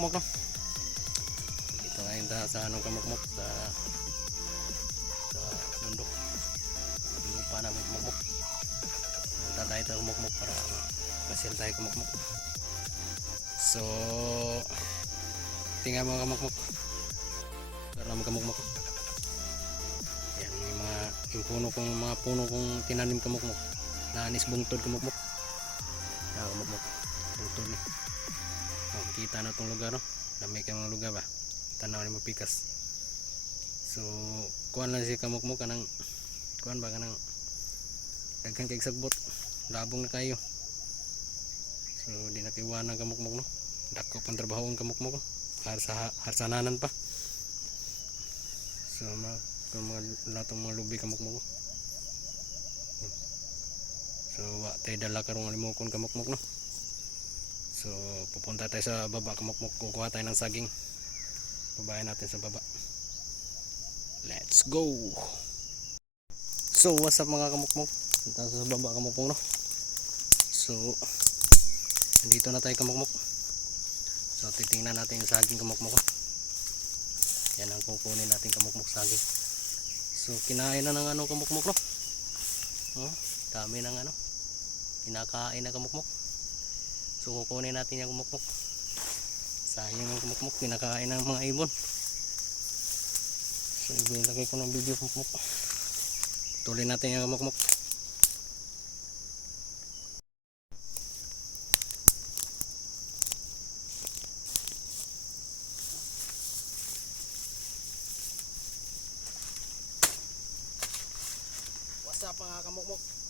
kamukmok no. Dito ngayon tayo sa anong kamukmok sa bundok. Lupa namin kamukmok. Punta tayo tayo kamukmok para pasyal tayo kamukmok. So tingnan mga kamukmok. Para naman kamukmok. Yan yung puno kong tinanim kamukmok. Naanis bungtod kamukmok. Kamukmok. Bungtod ni. Kita na itong lugar no. Dami kayo mga lugar ba. Tanaw ni mapikas. So kuhan lang si kamukmok kanang kuhan ba kanang daghan kay sagbot. Labong na kayo. So di na kiwanan kamukmok no. Dako pang trabaho ang kamukmok no. Harsananan pa. So mga latong mga lubi kamukmok. So wa tay dala karong limokon kamukmok no. So pupunta tayo sa baba kamukmok, kukuha tayo ng saging. Babayan natin sa baba. Let's go. So what's up mga kamukmok? Punta sa baba kamukmok no. So dito na tayo kamukmok. So titingnan natin yung saging kamukmok. Yan ang kukunin natin kamukmok saging. So kinain na ng kamukmok no. Dami ng kinakain na kamukmok. So kukunin natin yung kamukmok. Sayang yung kamukmok, kinakain ng mga ibon. So ilagay ko ng video kamukmok. Tuloy natin yung kamukmok. What's up mga kamukmok?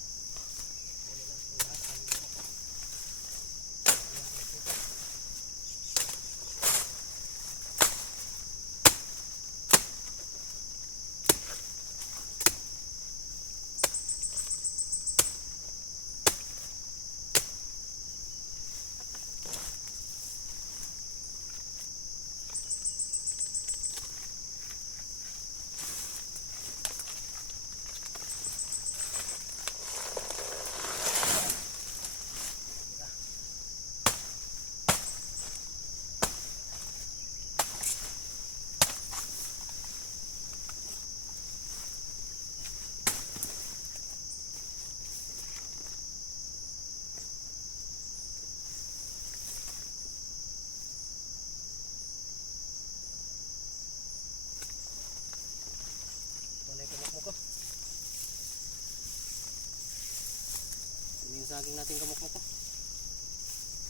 Saging natin kamukmok ko.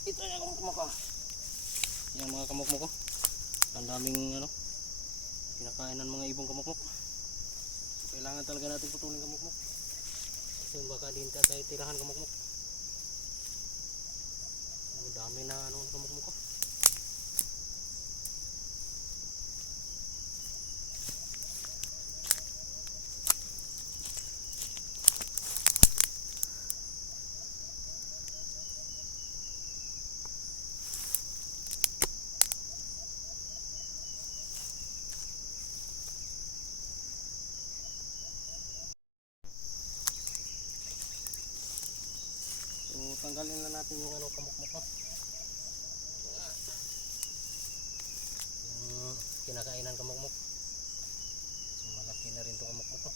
Ito yung kamukmok ko. Yan mga kamukmok ko. Ang daming kinakain ng mga ibong kamukmok. Kailangan talaga natin putulin kamukmok. Kasi baka din tayo tirahan kamukmok. Dami na kamukmok ko. Tanggalin na natin yung kamukmok ko. Yung kinakainan kamukmok. So malaki na rin 'tong kamukmok ko.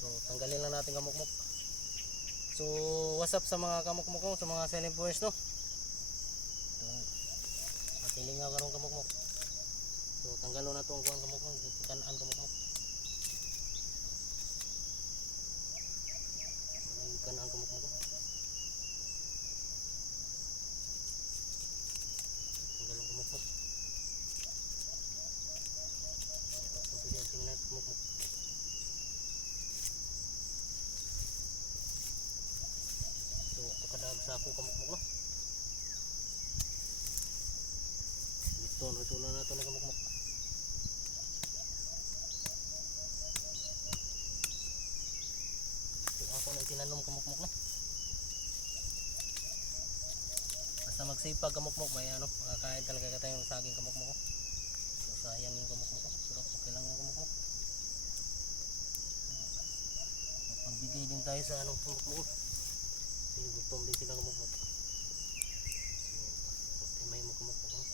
So tanggalin lang natin kamukmok. So what's up sa mga kamukmok ko, sa mga selling points no. Patiling nga karong kamukmok. So tanggalon na 'tong kuan kamukmok, kanan kamukmok. Kanan kamukmok ko. So kadang sa ako kamukmok no. Ito nusulan na ito na kamukmok. So ako na tinanom kamukmok no. Basta magsipag kamukmok may makakain talaga tayo ng saging kamukmok. So sayang yung kamukmok ko. Pero okay lang yung kamukmok. Magbigay din tayo sa kamukmok. Kasi gutom din sila kamukmok. So may kamukmok no.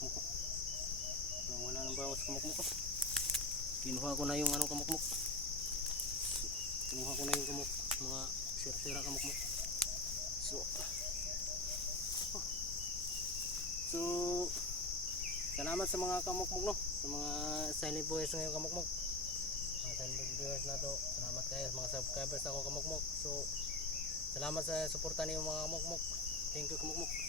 kamukmuk ko. Wala nang bawas kamukmuk ko. Kinuha ko na yung ano kamukmuk. Kinuha ko na yung mga sira-sira kamukmuk. So salamat sa mga kamukmuk no, sa mga silent viewers ngayon kamukmuk. Mga silent viewers na to, salamat kayo sa mga subscribers na ako kamukmuk. So salamat sa suporta niyo mga kamukmuk. Thank you kamukmuk.